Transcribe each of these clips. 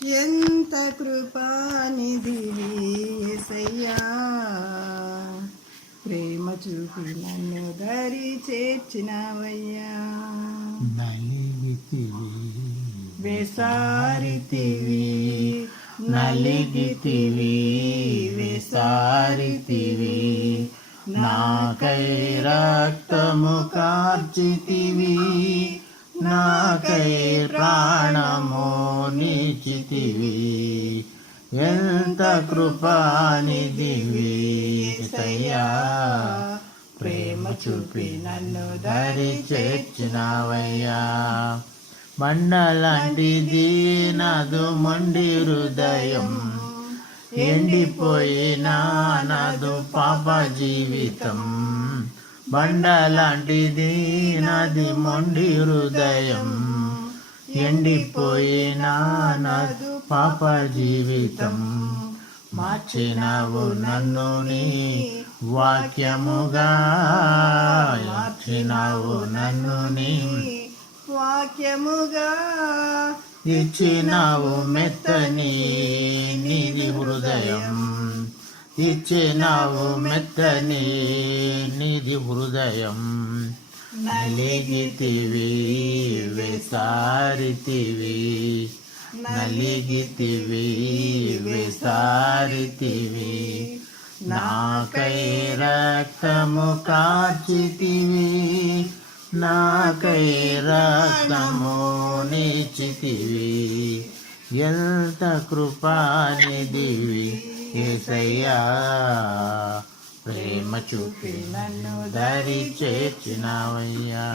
ఎంత కృపానిధివి యేసయ్యా, ప్రేమ చూపి నన్ను దరి చేర్చినవయ్యా. నలిగితివి వేసారితివి, నలిగితివి వేసారితివి, నాకై రక్తము కార్చితివి, నాకై ప్రాణము నీచితివి. ఎంత కృపానిధివి యేసయ్యా, ప్రేమ చూపి నన్ను దరి చేర్చినవయ్యా. బండలాంటిది నాదు మొండి హృదయం, ఎండిపోయిన నాదు పాప జీవితం. బండలాంటిది నాది మొండి హృదయం, ఎండిపోయిన నాదు పాప జీవితం. మార్చినవు నన్ను నీ వాక్యముగా, మార్చినవు నన్ను నీ వాక్యముగా. ఇచ్చినావు మెత్తని నీది హృదయం, ఇచ్చినావు మెత్తని నీది హృదయం. నలిగితివి వేసారితివి, నలిగితివి వేసారితివి, నాకై రక్తము కార్చితివి, నాకై రక్తము నీచితివి. ఎంత కృపానిధివి యేసయ్యా, ప్రేమ చూపి నన్ను దరి చేర్చినవయ్యా.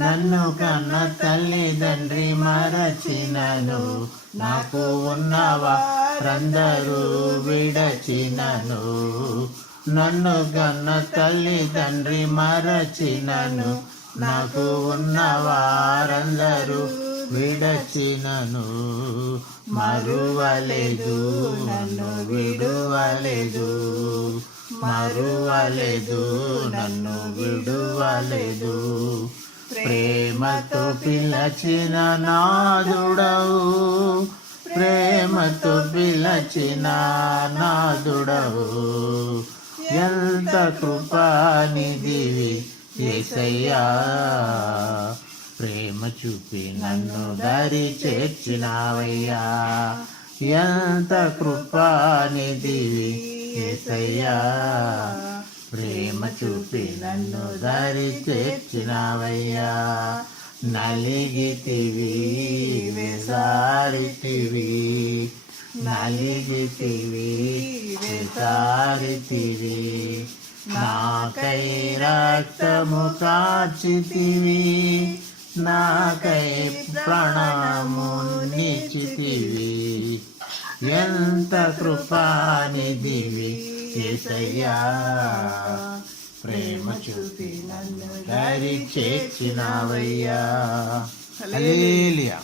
నన్ను కన్న తల్లిదండ్రి మరచినను, నాకు ఉన్నవారందరూ విడచినను. నన్ను కన్న తల్లిదండ్రి మరచినను, నాకు ఉన్నవారందరూ విడచినను. మరువలేదు నన్ను విడువలేదు, మరువలేదు నన్ను విడువలేదు. ప్రేమతో పిలచిన నాదుడవు, ప్రేమతో పిలచిన నాదుడవు. ఎంత కృపానిధివి యేసయ్యా, ప్రేమ చూపి నన్ను దరి చేర్చినవయ్యా. ఎంత కృపానిధివి యేసయ్యా, ప్రేమ చూపి నన్ను దరి చేర్చినవయ్యా. నలిగితివి వేసారితివి, నలిగితివి వేసారితివి, నాకై రక్తము కార్చితివి, నాకై ప్రాణము నీచితివి. ఎంత కృపానిధివి యేసయ్యా, ప్రేమ చూపి నన్ను దరి చేర్చినవయ్యా. హల్లెలూయా.